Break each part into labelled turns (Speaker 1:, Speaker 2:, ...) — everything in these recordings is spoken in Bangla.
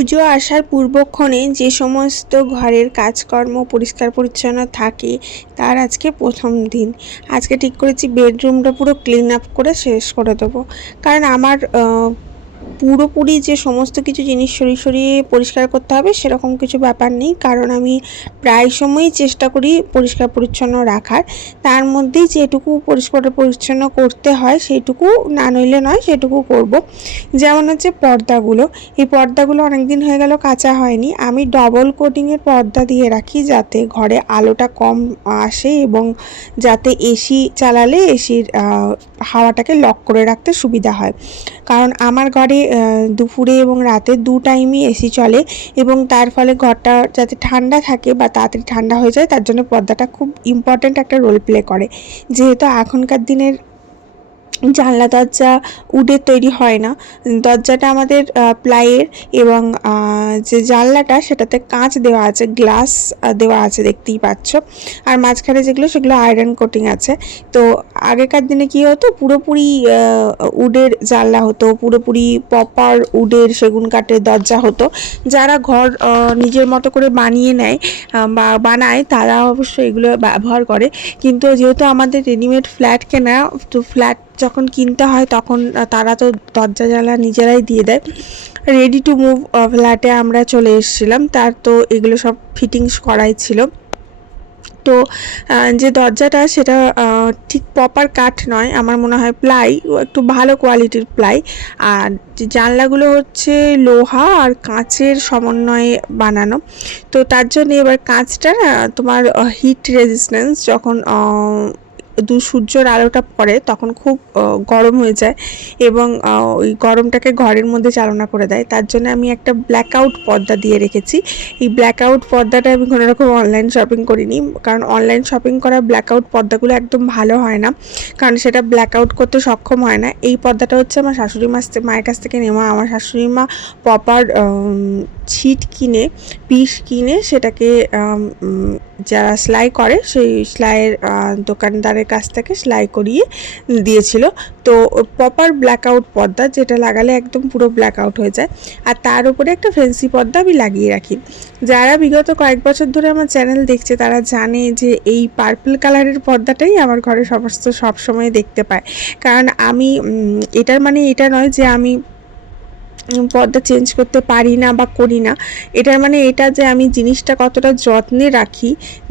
Speaker 1: পুজো আসার পূর্বক্ষণে যে সমস্ত ঘরের কাজকর্ম পরিষ্কার পরিচ্ছন্ন থাকে, তার আজকে প্রথম দিন। আজকে ঠিক করেছি বেডরুমটা পুরো ক্লিন আপ করে শেষ করে দেবো। কারণ আমার পুরোপুরি যে সমস্ত কিছু জিনিস সরিয়ে সরিয়ে পরিষ্কার করতে হবে সেরকম কিছু ব্যাপার নেই। কারণ আমি প্রায় সময়ই চেষ্টা করি পরিষ্কার পরিচ্ছন্ন রাখার। তার মধ্যেই যেটুকু পরিষ্কার পরিচ্ছন্ন করতে হয় সেইটুকু না নইলে নয়, সেটুকু করব। যেমন হচ্ছে পর্দাগুলো। এই পর্দাগুলো অনেক দিন হয়ে গেল কাঁচা হয়নি। আমি ডবল কোটিংয়ের পর্দা দিয়ে রাখি যাতে ঘরে আলোটা কম আসে এবং যাতে এসি চালালে এসির হাওয়াটাকে লক করে রাখতে সুবিধা হয়। কারণ আমার ঘরে দুপুরে এবং রাতে দু টাইমই এসি চলে এবং তার ফলে ঘরটা যাতে ঠান্ডা থাকে বা তাড়াতাড়ি ঠান্ডা হয়ে যায়, তার জন্য পর্দাটা খুব ইম্পর্ট্যান্ট একটা রোল প্লে করে। যেহেতু এখনকার দিনের জানলা দরজা উডের তৈরি হয় না। দরজাটা আমাদের প্লাইয়ের এবং যে জানলাটা সেটাতে কাঁচ দেওয়া আছে, গ্লাস দেওয়া আছে, দেখতেই পাচ্ছ। আর মাঝখানে যেগুলো, সেগুলো আয়রন কোটিং আছে। তো আগেকার দিনে কি হতো, পুরোপুরি উডের জানলা হতো, পুরোপুরি পপার উডের সেগুন কাঠের দরজা হতো। যারা ঘর নিজের মতো করে বানিয়ে নেয় বা বানায়, তারা অবশ্য এগুলো ব্যবহার করে। কিন্তু যেহেতু আমাদের রেডিমেড ফ্ল্যাট কেনা, তো ফ্ল্যাট যখন কিনতে হয় তখন তারা তো দরজা জানলা নিজেরাই দিয়ে দেয়। রেডি টু মুভ ফ্ল্যাটে আমরা চলে এসেছিলাম। তার তো এগুলো সব ফিটিংস করাই ছিল। তো যে দরজাটা সেটা ঠিক প্রপার কাঠ নয়। আমার মনে হয় প্লাই একটু ভালো কোয়ালিটির প্লাই। আর জানলাগুলো হচ্ছে লোহা আর কাঁচের সমন্বয়ে বানানো। তো তার জন্য এবার কাঁচটা তোমার হিট রেজিস্ট্যান্স যখন দু সূর্যের আলোটা পড়ে, তখন খুব গরম হয়ে যায় এবং ওই গরমটাকে ঘরের মধ্যে চালনা করে দেয়। তার জন্য আমি একটা ব্ল্যাক আউট পর্দা দিয়ে রেখেছি। এই ব্ল্যাক আউট পর্দাটা আমি কোনো রকম অনলাইন শপিং করিনি। কারণ অনলাইন শপিং করা ব্ল্যাক আউট পর্দাগুলো একদম ভালো হয় না। কারণ সেটা ব্ল্যাক আউট করতে সক্ষম হয় না। এই পর্দাটা হচ্ছে আমার শাশুড়ি মা মায়ের কাছ থেকে নেওয়া। আমার শাশুড়ি মা প্রপার ছিট কিনে, পিস কিনে সেটাকে যারা সেলাই করে, সেই সেলাইয়ের দোকানদারের কাছ থেকে সেলাই করিয়ে দিয়েছিল। তো প্রপার ব্ল্যাক আউট পর্দা যেটা লাগালে একদম পুরো ব্ল্যাক আউট হয়ে যায়। আর তার উপরে একটা ফেন্সি পর্দা আমি লাগিয়ে রাখি। যারা বিগত কয়েক বছর ধরে আমার চ্যানেল দেখছে, তারা জানে যে এই পার্পল কালারের পর্দাটাই আমার ঘরে সমস্ত সব সময় দেখতে পায়। কারণ আমি এটার মানে এটা নয় যে আমি পর্দা চেঞ্জ করতে পারি না বা করি না। এটার মানে এটা যে আমি জিনিসটা কতটা যত্নে রাখি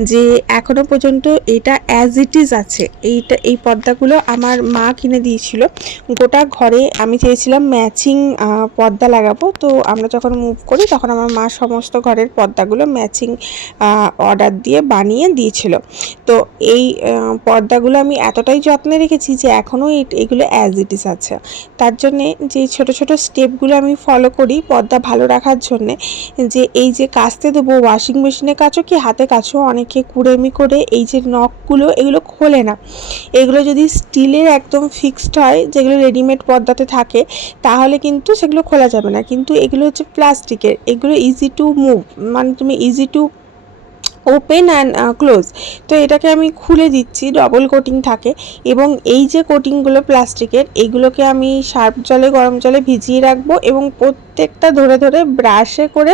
Speaker 1: যে এখনও পর্যন্ত এটা অ্যাজ ইট ইজ আছে। এইটা, এই পর্দাগুলো আমার মা কিনে দিয়েছিল। গোটা ঘরে আমি চেয়েছিলাম ম্যাচিং পর্দা লাগাবো। তো আমরা যখন মুভ করি তখন আমার মা সমস্ত ঘরের পর্দাগুলো ম্যাচিং অর্ডার দিয়ে বানিয়ে দিয়েছিল। তো এই পর্দাগুলো আমি এতটাই যত্নে রেখেছি যে এখনও এগুলো অ্যাজ ইট ইজ আছে। তার জন্যে যে ছোট ছোট স্টেপগুলো আমি ফলো করি পর্দা ভালো রাখার জন্যে। যে এই যে কাচতে দেবো ওয়াশিং মেশিনে কাছো কি হাতে কাছো অনেকে কুড়েমি করে এই যে নখগুলো, এগুলো খোলে না। এগুলো যদি স্টিলের একদম ফিক্সড হয়, যেগুলো রেডিমেড পর্দাতে থাকে, তাহলে কিন্তু সেগুলো খোলা যাবে না। কিন্তু এগুলো হচ্ছে প্লাস্টিকের এগুলো ইজি টু মুভ মানে তুমি easy to open and close তো এটাকে আমি খুলে দিচ্ছি ডবল কোটিং থাকে এবং এই যে কোটিংগুলো প্লাস্টিকের এইগুলোকে আমি সার্ফ জলে, গরম জলে ভিজিয়ে রাখব এবং প্রত্যেকটা ধরে ধরে ব্রাশে করে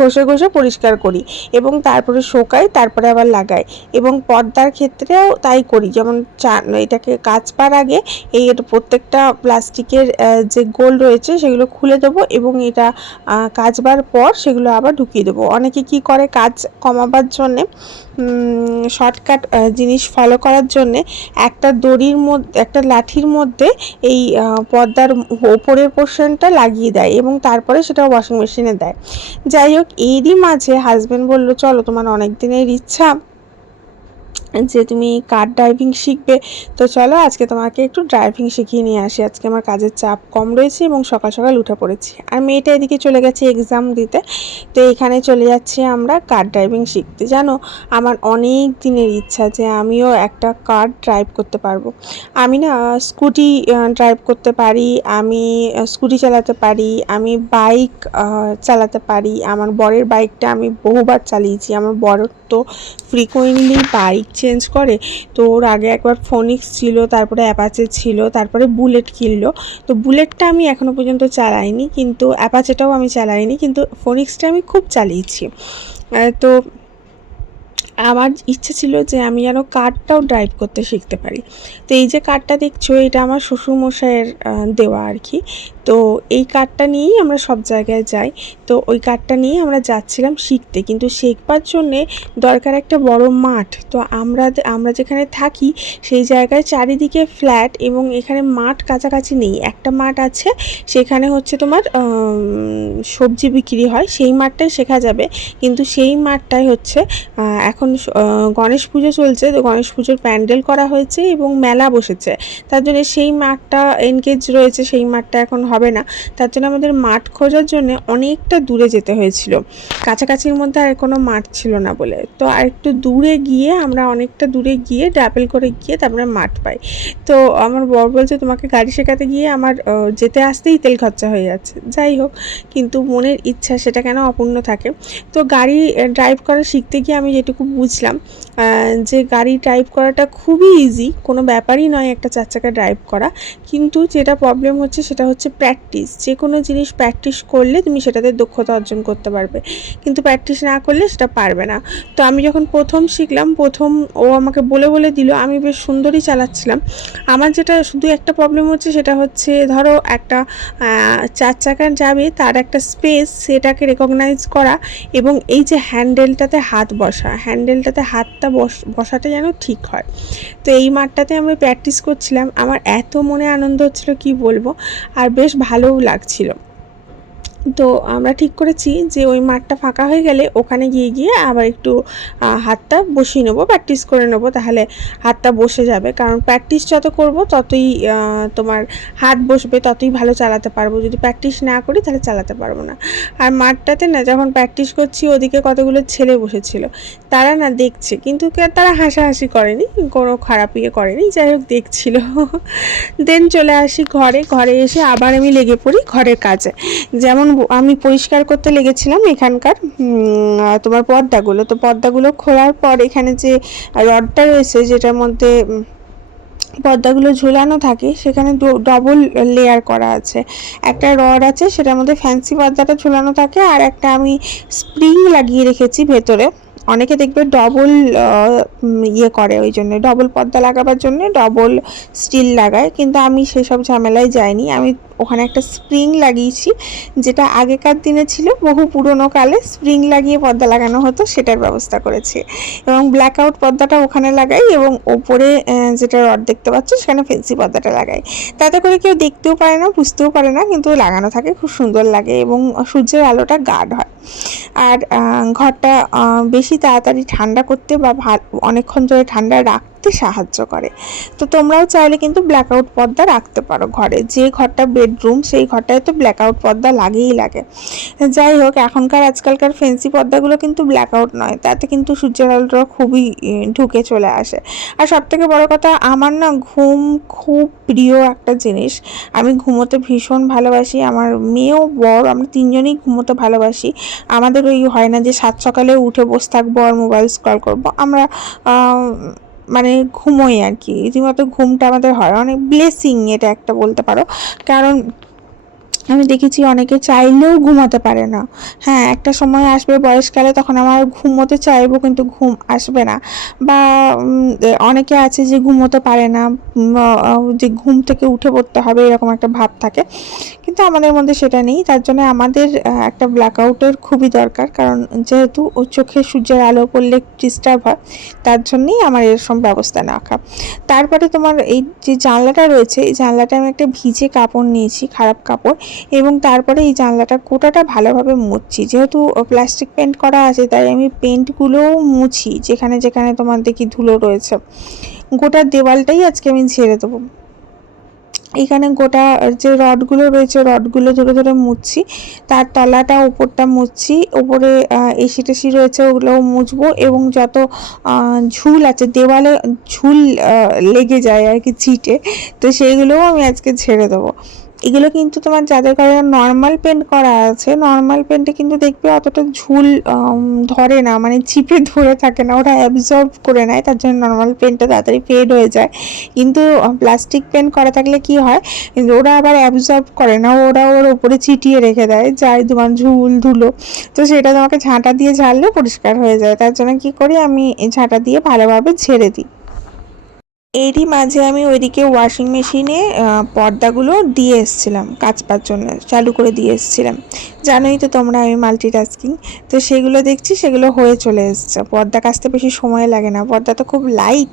Speaker 1: ঘষে ঘষে পরিষ্কার করি এবং তারপরে শোকাই, তারপরে আবার লাগাই এবং পর্দার ক্ষেত্রেও তাই করি। যেমন চা, এটাকে কাচবার আগে এই প্রত্যেকটা প্লাস্টিকের যে গোল রয়েছে সেগুলো খুলে দেবো এবং এটা কাচবার পর সেগুলো আবার ঢুকিয়ে দেবো। অনেকে কি করে কাজ কমাবার জন্যে শর্টকাট জিনিস ফলো করার জন্যে একটা দড়ির মধ্যে, একটা লাঠির মধ্যে এই পর্দার ওপরের পোর্শনটা লাগিয়ে দেয় এবং তারপরে সেটা ওয়াশিং মেশিনে দেয়। যাই হোক, এরই মাঝে হাজব্যান্ড বলল, চলো তোমার অনেক দিনের ইচ্ছা। যে তুমি কার ড্রাইভিং শিখবে? তো চলো আজকে তোমাকে একটু ড্রাইভিং শিখিয়ে নিয়ে আসি। আজকে আমার কাজের চাপ কম রয়েছে এবং সকাল সকাল উঠে পড়েছি। আর মেয়েটা এদিকে চলে গেছে এক্সাম দিতে। তো এখানে চলে যাচ্ছি আমরা কার ড্রাইভিং শিখতে। জানো, আমার অনেক দিনের ইচ্ছা যে আমিও একটা কার ড্রাইভ করতে পারব। আমি না স্কুটি ড্রাইভ করতে পারি, আমি স্কুটি চালাতে পারি, আমি বাইক চালাতে পারি। আমার বরের বাইকটা আমি বহুবার চালিয়েছি। আমার বরের তো ফ্রিকোয়েন্টলি বাইক বাইক চেঞ্জ করে, তো ওর আগে একবার ফোনিক্স ছিল, তারপরে অ্যাপাচে ছিল, তারপরে বুলেট কিনলো। তো বুলেটটা আমি এখনও পর্যন্ত চালাইনি, কিন্তু অ্যাপাচেটাও আমি চালাইনি, কিন্তু ফোনিক্সটা আমি খুব চালিয়েছি। তো আমার ইচ্ছে ছিল যে আমি যেন কারটাও ড্রাইভ করতে শিখতে পারি। তো এই যে কারটা দেখছ, এটা আমার শ্বশুরমশাইয়ের দেওয়া আর কি। তো এই কারটা নিয়েই আমরা সব জায়গায় যাই। তো ওই কারটা নিয়ে আমরা যাচ্ছিলাম শিখতে। কিন্তু শেখবার জন্যে দরকার একটা বড় মাঠ। তো আমরা আমরা যেখানে থাকি সেই জায়গায় চারিদিকে ফ্ল্যাট এবং এখানে মাঠ কাছাকাছি নেই। একটা মাঠ আছে, সেখানে হচ্ছে তোমার সবজি বিক্রি হয়। সেই মাঠটাই শেখা যাবে। কিন্তু সেই মাঠটাই হচ্ছে এখন গণেশ পুজো চলছে। তো গণেশ পুজোর প্যান্ডেল করা হয়েছে এবং মেলা বসেছে। তার জন্য সেই মাঠটা এনগেজ রয়েছে। সেই মাঠটা এখন হবে না। তার জন্য আমাদের মাঠ খোঁজার জন্য অনেকটা দূরে যেতে হয়েছিল। কাছাকাছির মধ্যে আর কোনো মাঠ ছিল না বলে। তো আর একটু দূরে গিয়ে আমরা অনেকটা দূরে গিয়ে ড্রাপেল করে গিয়ে তারপরে মাঠ পাই। তো আমার বর বলছে, তোমাকে গাড়ি শেখাতে গিয়ে আমার যেতে আসতেই তেল খরচা হয়ে যাচ্ছে। যাই হোক, কিন্তু মনের ইচ্ছা সেটা কেন অপূর্ণ থাকে? তো গাড়ি ড্রাইভ করা শিখতে গিয়ে আমি যেটুকু বুঝলাম যে গাড়ি ড্রাইভ করাটা খুবই ইজি কোনো ব্যাপারই নয় একটা চার চাকা ড্রাইভ করা। কিন্তু যেটা প্রবলেম হচ্ছে সেটা হচ্ছে প্র্যাকটিস যে কোনো জিনিস প্র্যাকটিস করলে তুমি সেটাতে দক্ষতা অর্জন করতে পারবে। কিন্তু প্র্যাকটিস না করলে সেটা পারবে না। তো আমি যখন প্রথম শিখলাম, প্রথম ও আমাকে বলে বলে দিল, আমি বেশ সুন্দরই চালাচ্ছিলাম। আমার যেটা শুধু একটা প্রবলেম হচ্ছে সেটা হচ্ছে, ধরো একটা চার চাকার যাবে, তার একটা স্পেস সেটাকে রেকগনাইজ করা এবং এই যে হ্যান্ডেলটাতে হাত বসা হ্যান্ডেলটাতে হাতটা বস, বসাটা যেন ঠিক হয়। তো এই মাঠটাতে আমি প্র্যাকটিস করছিলাম। আমার এত মনে আনন্দ হচ্ছিল কি বলব? আর বেশ ভালোও লাগছিল। তো আমরা ঠিক করেছি যে ওই মাঠটা ফাঁকা হয়ে গেলে ওখানে গিয়ে গিয়ে আবার একটু হাতটা বসিয়ে নেব প্র্যাকটিস করে নেব। তাহলে হাতটা বসে যাবে। কারণ প্র্যাকটিস যত করব, ততই তোমার হাত বসবে, ততই ভালো চালাতে পারব। যদি প্র্যাকটিস না করি, তাহলে চালাতে পারব না। আর মাঠটাতে না, যখন প্র্যাকটিস করছি, ওদিকে কতগুলো ছেলে বসেছিল, তারা না দেখছে। কিন্তু তারা হাসাহাসি করেনি, কোনো খারাপ ইয়ে করেনি। যাই হোক, দেখছিল। দেন চলে আসি ঘরে। ঘরে এসে আবার আমি লেগে পড়ি ঘরের কাজে। যেমন আমি পরিষ্কার করতে লেগেছিলাম এখানকার তোমার পর্দাগুলো। তো পর্দাগুলো খোলার পর এখানে যে রডটা রয়েছে, যেটার মধ্যে পর্দাগুলো ঝুলানো থাকে, সেখানে ডবল লেয়ার করা আছে। একটা রড আছে, সেটার মধ্যে ফ্যান্সি পর্দাটা ঝুলানো থাকে, আর একটা আমি স্প্রিং লাগিয়ে রেখেছি ভেতরে। অনেকে দেখবে ডবল ইয়ে করে ওই জন্য। ডবল পর্দা লাগাবার জন্য ডবল স্টিল লাগায়। কিন্তু আমি সেসব ঝামেলায় যাইনি। আমি ওখানে একটা স্প্রিং লাগিয়েছি যেটা আগেকার দিনে ছিল বহু পুরনো কালে স্প্রিং লাগিয়ে পর্দা লাগানো হতো সেটার ব্যবস্থা করেছি। এবং ব্ল্যাক আউট পর্দাটা ওখানে লাগাই এবং ওপরে যেটা রড দেখতে পাচ্ছ সেখানে ফেন্সি পর্দাটা লাগাই। তাতে করে কেউ দেখতেও পারে না বুঝতেও পারে না কিন্তু লাগানো থাকে খুব সুন্দর লাগে এবং সূর্যের আলোটা গাঢ় হয়। আর ঘরটা আহ, বেশি তাড়াতাড়ি ঠান্ডা করতে বা অনেকক্ষণ ধরে ঠান্ডা রাখতে সাহায্য করে। তো তোমরাও চাইলে কিন্তু ব্ল্যাক আউট পর্দা রাখতে পারো ঘরে। যে ঘরটা বেডরুম সেই ঘরটায় তো ব্ল্যাক আউট পর্দা লাগেই লাগে। যাই হোক, এখনকার আজকালকার ফেন্সি পর্দাগুলো কিন্তু ব্ল্যাক আউট নয়। তাতে কিন্তু সূর্যের আলোটা খুবই ঢুকে চলে আসে। আর সব থেকে বড় কথা, আমার না ঘুম খুব প্রিয় একটা জিনিস। আমি ঘুমোতে ভীষণ ভালোবাসি। আমার মেয়েও বড়, আমরা তিনজনেই ঘুমোতে ভালোবাসি। আমাদের ওই হয় না যে সাত সকালে উঠে বসে থাকব আর মোবাইল স্ক্রল করব। আমরা মানে ঘুমোই আর কি। রীতিমতো ঘুমটা আমাদের হয়। অনেক ব্লেসিং এটা একটা বলতে পারো। কারণ আমি দেখেছি অনেকে চাইলেও ঘুমাতে পারে না। হ্যাঁ একটা সময় আসবে বয়সকালে তখন আমার ঘুমোতে চাইব কিন্তু ঘুম আসবে না। বা অনেকে আছে যে ঘুমোতে পারে না। যে ঘুম থেকে উঠে পড়তে হবে এরকম একটা ভাব থাকে। কিন্তু আমাদের মধ্যে সেটা নেই। তার জন্য আমাদের একটা ব্ল্যাকআউটের খুবই দরকার। কারণ যেহেতু চোখে সূর্যের আলো পড়লে ডিস্টার্ব হয়, তার জন্যই আমার এরকম ব্যবস্থা নেওয়া তারপরে তোমার এই যে জানলাটা রয়েছে, এই জানলাটা আমি একটা ভিজে কাপড় নিয়েছি, খারাপ কাপড়। এবং তারপরে এই জানলাটা গোটাটা ভালোভাবে মুছছি। যেহেতু প্লাস্টিক পেন্ট করা আছে, তাই আমি পেন্টগুলোও মুছি, যেখানে যেখানে তোমার দেখি ধুলো রয়েছে। গোটা দেওয়ালটাই আজকে আমি ঝেড়ে দেবো। এখানে গোটা, যে রডগুলো রয়েছে, রডগুলো ধরে ধরে মুছছি। তার তলাটা, উপরটা মুছছি। উপরে এসি টেসি রয়েছে, ওগুলোও মুছবো এবং যত ঝুল আছে, দেওয়ালে ঝুল লেগে যায় আর কি ছিটে, তো সেইগুলোও আমি আজকে ছেড়ে দেবো। এগুলো কিন্তু তোমার যাদের ঘরে নর্মাল পেন্ট করা আছে নর্মাল পেন্টে কিন্তু দেখবে অতটা ঝুল ধরে না মানে চিপে ধরে থাকে না, ওরা অ্যাবজর্ব করে নেয়, তার জন্য নর্মাল পেন্টটা তাড়াতাড়ি ফেড হয়ে যায়। কিন্তু প্লাস্টিক পেন্ট করা থাকলে কি হয় ওরা আবার অ্যাবজর্ব করে না, ওরা ওর উপরে চিটিয়ে রেখে দেয় যাই তোমার ঝুল ধুলো। তো সেটা তোমাকে ঝাঁটা দিয়ে ঝাড়লে পরিষ্কার হয়ে যায়, তার জন্য কি করি, আমি ঝাঁটা দিয়ে ভালোভাবে ঝেড়ে দিই। এরই মাঝে আমি ওইদিকে ওয়াশিং মেশিনে পর্দাগুলো দিয়ে এসেছিলাম কাচবার জন্য, চালু করে দিয়ে এসেছিলাম। জানোই তো তোমরা আমি মাল্টিটাস্কিং তো সেগুলো দেখছি, সেগুলো হয়ে চলে এসছে। পর্দা কাচতে বেশি সময় লাগে না, পর্দা তো খুব লাইট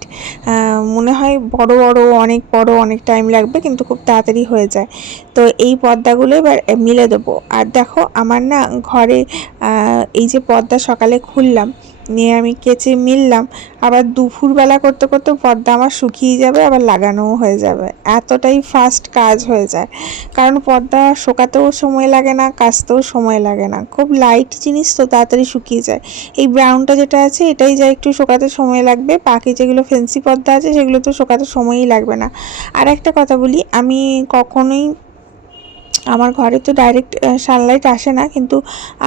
Speaker 1: মনে হয় বড় বড়, অনেক বড়, অনেক টাইম লাগবে, কিন্তু খুব তাড়াতাড়ি হয়ে যায়। তো এই পর্দাগুলো এবার মিলে দেবো। আর দেখো, আমার না ঘরে এই যে পর্দা সকালে খুললাম নিয়ে আমি কেচে মিললাম। আবার দুপুরবেলা করতে করতে পর্দা আমার শুকিয়ে যাবে, আবার লাগানোও হয়ে যাবে। এতটাই ফাস্ট কাজ হয়ে যায়। কারণ পর্দা শোকাতেও সময় লাগে না, কাচতেও সময় লাগে না। খুব লাইট জিনিস তো তাড়াতাড়ি শুকিয়ে যায়। এই ব্রাউনটা যেটা আছে, এটাই যা একটু শোকাতে সময় লাগবে। বাকি যেগুলো ফেন্সি পর্দা আছে, সেগুলো তো শোকাতে সময়ই লাগবে না। আর একটা কথা বলি, আমি কখনোই আমার ঘরে তো ডাইরেক্ট সানলাইট আসে না, কিন্তু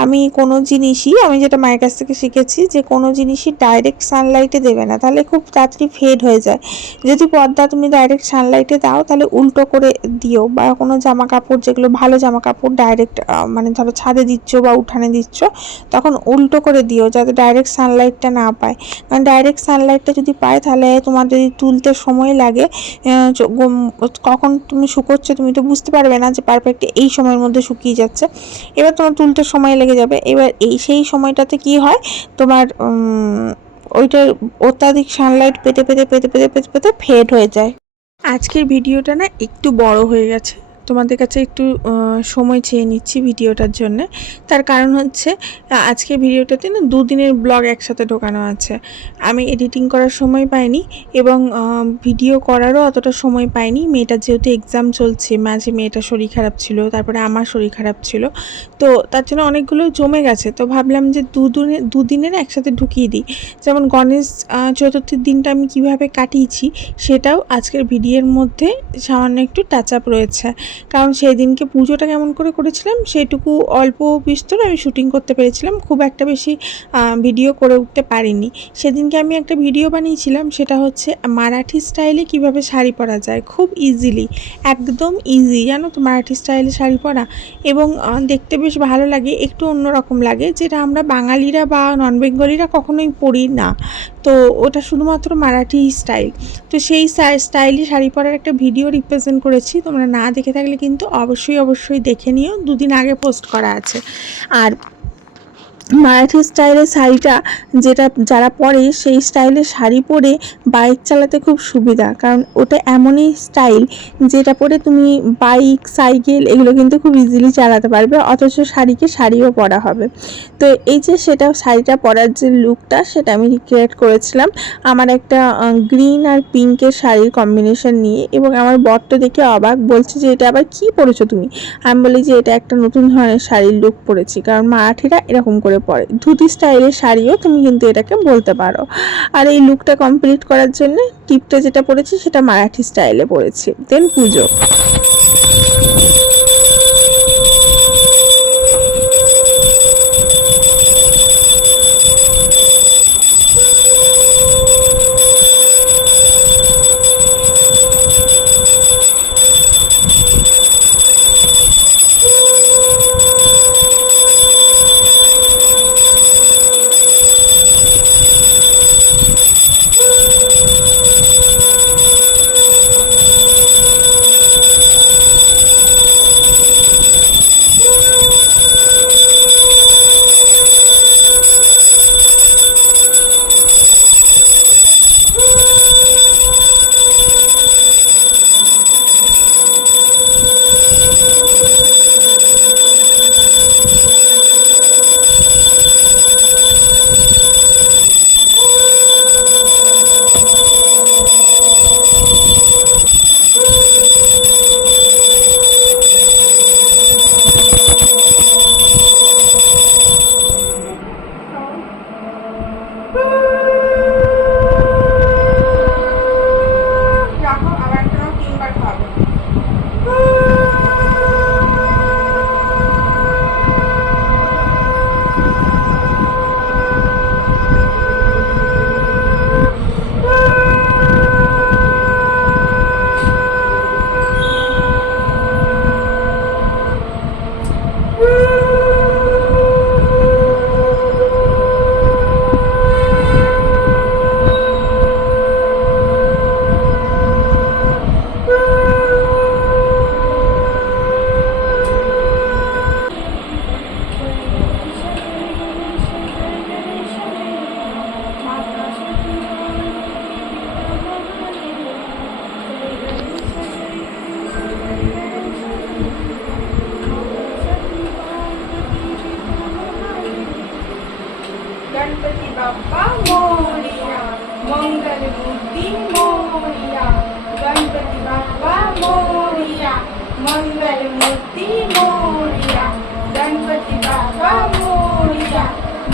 Speaker 1: আমি কোনো জিনিসই, আমি যেটা মায়ের কাছ থেকে শিখেছি যে কোনো জিনিসই ডাইরেক্ট সানলাইটে দেবে না। তাহলে খুব তাড়াতাড়ি ফেড হয়ে যায়। যদি পর্দা তুমি ডাইরেক্ট সানলাইটে দাও, তাহলে উল্টো করে দিও বা কোনো জামা কাপড় যেগুলো ভালো জামা কাপড় ডাইরেক্ট মানে ধরো ছাদে দিচ্ছ বা উঠানে দিচ্ছ, তখন উল্টো করে দিও যাতে ডাইরেক্ট সানলাইটটা না পায়। কারণ ডাইরেক্ট সানলাইটটা যদি পায়, তাহলে তোমার যদি তুলতে সময় লাগে কখন তুমি শুকোচ্ছ, তুমি তো বুঝতে পারবে না যে পারফেক্ট এই সময়ের মধ্যে শুকিয়ে যাচ্ছে। এবার তোমার তুলতে সময় লেগে যাবে। এবার এই সেই সময়টাতে কি হয়? তোমার ওইটার অত্যাধিক সানলাইট পেতে পেতে পেতে পেতে পেতে পেতে ফেড হয়ে যায়। আজকের ভিডিওটা না একটু বড় হয়ে গেছে। তোমাদের কাছে একটু সময় চেয়ে নিচ্ছি ভিডিওটার জন্য। তার কারণ হচ্ছে আহ, আজকের ভিডিওটাতে না দুদিনের ব্লগ একসাথে ঢোকানো আছে। আমি এডিটিং করার সময় পাইনি এবং ভিডিও করারও অতটা সময় পাইনি। মেয়েটার যেহেতু এক্সাম চলছে মাঝে মেয়েটার শরীর খারাপ ছিল তারপরে আমার শরীর খারাপ ছিল। তো তার জন্য অনেকগুলো জমে গেছে। তো ভাবলাম যে দুদিনে দুদিনের একসাথে ঢুকিয়ে দিই। যেমন গণেশ চতুর্থীর দিনটা আমি কীভাবে কাটিয়েছি সেটাও আজকের ভিডিওর মধ্যে সামান্য একটু টাচ আপ রয়েছে। কারণ সেই দিনকে পুজোটা কেমন করে করেছিলাম, সেটুকু অল্প বিস্তর আমি শুটিং করতে পেরেছিলাম, খুব একটা বেশি ভিডিও করে উঠতে পারিনি। সেদিনকে আমি একটা ভিডিও বানিয়েছিলাম, সেটা হচ্ছে মারাঠি স্টাইলে কীভাবে শাড়ি পরা যায়, খুব ইজিলি একদম ইজি জানো তো মারাঠি স্টাইলে শাড়ি পরা, এবং দেখতে বেশ ভালো লাগে, একটু অন্যরকম লাগে, যেটা আমরা বাঙালিরা বা নন বেঙ্গলিরা কখনোই পরি না। তো ওটা শুধুমাত্র মারাঠি স্টাইল তো সেই স্টাইলে শাড়ি পরার একটা ভিডিও রিপ্রেজেন্ট করেছি। তোমরা না দেখে থাকলে কিন্তু অবশ্যই অবশ্যই দেখে নিও। দুদিন আগে পোস্ট করা আছে। আর মারাঠি স্টাইলের শাড়িটা যেটা যারা পরে, সেই স্টাইলের শাড়ি পরে বাইক চালাতে খুব সুবিধা। কারণ ওটা এমনই স্টাইল যেটা পরে তুমি বাইক, সাইকেল এগুলো কিন্তু খুব ইজিলি চালাতে পারবে, অথচ শাড়িকে শাড়িও পরা হবে। তো এই যে সেটা, শাড়িটা পরার যে লুকটা সেটা আমি রিক্রিয়েট করেছিলাম আমার একটা গ্রিন আর পিঙ্কের শাড়ির কম্বিনেশন নিয়ে এবং আমার বরটা দেখে অবাক বলছে যে, এটা আবার কি পরেছো তুমি? আমি বলি যে, এটা একটা নতুন ধরনের শাড়ির লুক পরেছি। কারণ মারাঠিরা এরকম করে পরে। ধুতি স্টাইলের শাড়িও তুমি কিন্তু এটাকে বলতে পারো। আর এই লুকটা কমপ্লিট করার জন্য টিপটা যেটা পরেছি সেটা মারাঠি স্টাইলে পরেছি। দেন পুজো।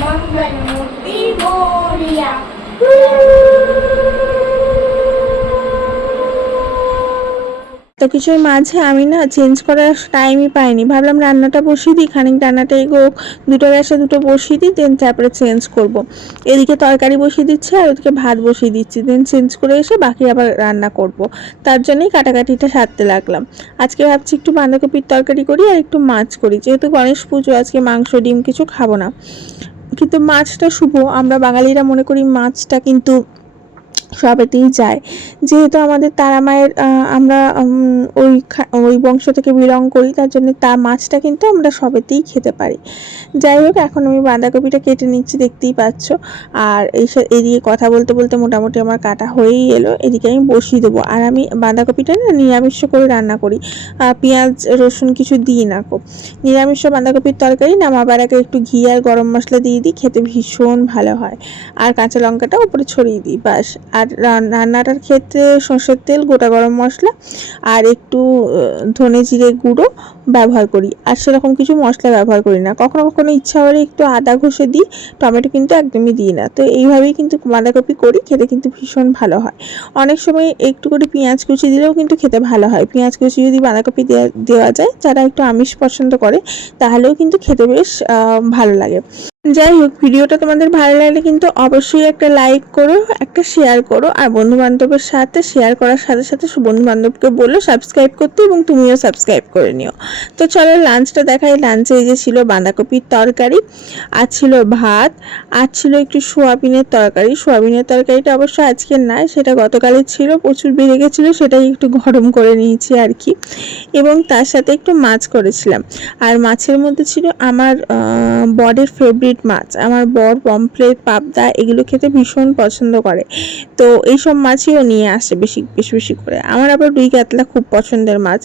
Speaker 1: মঙ্গল মূর্তি তো কিছুর মাঝে আমি না চেঞ্জ করার টাইমই পাইনি। ভাবলাম রান্নাটা বসিয়ে দিই, খানিক রান্নাটা এগোক, দুটো গ্যাসে দুটো বসিয়ে দিই দেন তারপরে চেঞ্জ করব। এদিকে তরকারি বসিয়ে দিচ্ছি আর ওদিকে ভাত বসিয়ে দিচ্ছি। দেন চেঞ্জ করে এসে বাকি আবার রান্না করব। তার জন্যই কাটাকাটিটা সারতে লাগলাম। আজকে ভাবছি একটু বাঁধাকপির তরকারি করি আর একটু মাছ করি। যেহেতু গণেশ পুজো, আজকে মাংস, ডিম কিছু খাব না। কিন্তু মাছটা শুভ আমরা বাঙালিরা মনে করি মাছটা কিন্তু সবেতেই যায়। যেহেতু আমাদের তারা মায়ের আমরা ওই ওই বংশ থেকে বিলং করি, তার জন্য তা মাছটা কিন্তু আমরা সবেতেই খেতে পারি। যাই হোক, এখন আমি বাঁধাকপিটা কেটে নিচ্ছি, দেখতেই পাচ্ছ। আর এই এদিকে কথা বলতে বলতে মোটামুটি আমার কাটা হয়েই এলো। এদিকে আমি বসিয়ে দেবো। আর আমি বাঁধাকপিটা না নিরামিষ করে রান্না করি। পেঁয়াজ, রসুন কিছু দিই না খুব। নিরামিষ বাঁধাকপির তরকারি নামাবার আগে একটু ঘি আর গরম মশলা দিয়ে দিই, খেতে ভীষণ ভালো হয়। আর কাঁচা লঙ্কাটা উপরে ছড়িয়ে দিই, বাস। আর রান- রান্নাটার ক্ষেত্রে সর্ষের তেল, গোটা গরম মশলা আর একটু ধনে জিরে গুঁড়ো ব্যবহার করি। আর সেরকম কিছু মশলা ব্যবহার করি না। কখনো কখনো ইচ্ছা হলে একটু আদা ঘষে দিই, টমেটো কিন্তু একদমই দিই না। তো এইভাবেই কিন্তু বাঁধাকপি করি, খেতে কিন্তু ভীষণ ভালো হয়। অনেক সময় একটু করে পেঁয়াজ কুচি দিলেও কিন্তু খেতে ভালো হয়। পেঁয়াজ কুচি যদি বাঁধাকপি দেওয়া যায়, যারা একটু আমিষ পছন্দ করে, তাহলেও কিন্তু খেতে বেশ ভালো লাগে। যাই হোক ভিডিওটা তোমাদের ভালো লাগলে কিন্তু অবশ্যই একটা লাইক করো একটা শেয়ার করো আর বন্ধু বান্ধবের সাথে শেয়ার করার সাথে সাথে বন্ধু বান্ধবকে বলল সাবস্ক্রাইব করতে এবং তুমিও সাবস্ক্রাইব করে নিও। তো চলো লাঞ্চটা দেখাই। লাঞ্চে এই যে ছিল বাঁধাকপির তরকারি আর ছিল ভাত আর ছিল একটু সোয়াবিনের তরকারি। সোয়াবিনের তরকারিটা অবশ্য আজকে নাই সেটা গতকালের ছিল প্রচুর বেড়ে গেছিল সেটাই একটু গরম করে নিয়েছি আর কি। এবং তার সাথে একটু মাছ করেছিলাম। আর মাছের মধ্যে ছিল আমার আহ, বরের ফেভারিট মাছ। আমার বর পমফ্লেট পাবদা এগুলো খেতে ভীষণ পছন্দ করে। তো এইসব মাছই ও নিয়ে আসে বেশি বেশি বেশি করে। আমার আবার রুই কাতলা খুব পছন্দের মাছ।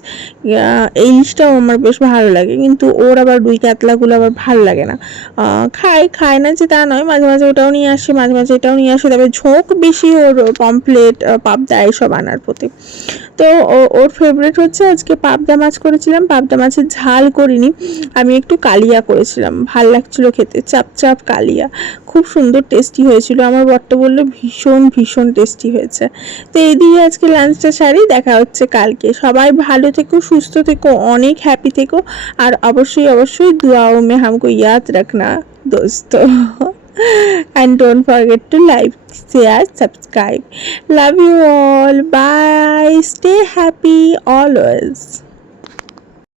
Speaker 1: এই লিস্টটাও আমার বেশ ভালো লাগে। কিন্তু ওর আবার রুই কাতলাগুলো আবার ভালো লাগে না। খায় খায় না যে তা নয়। মাঝে মাঝে ওটাও নিয়ে আসে, মাঝে মাঝে এটাও নিয়ে আসে। তবে ঝোঁক বেশি ওর পমফ্লেট পাবদা এইসব আনার প্রতি। তো ও- ওর ফেভারিট হচ্ছে আজকে পাবদা মাছ করেছিলাম। পাবদা মাছের ঝাল করিনি। আমি একটু কালিয়া করেছিলাম। ভালো লাগছিল খেতে। চাপ চাপ কালিয়া। খুব সুন্দর টেস্টি হয়েছিল। আমার বরটা বলল, ভীষণ ভীষণ টেস্টি হয়েছে। তো এই দিয়ে আজকে লাঞ্চটা সারি। দেখা হচ্ছে কালকে। সবাই ভালো থেকো, সুস্থ থেকো, অনেক হ্যাপি থেকো। আর অবশ্যই অবশ্যই দুয়াও মে হামকো ইয়াদ রাখনা, দোস্ত। and don't forget to like share subscribe. Love you all. Bye. Stay happy always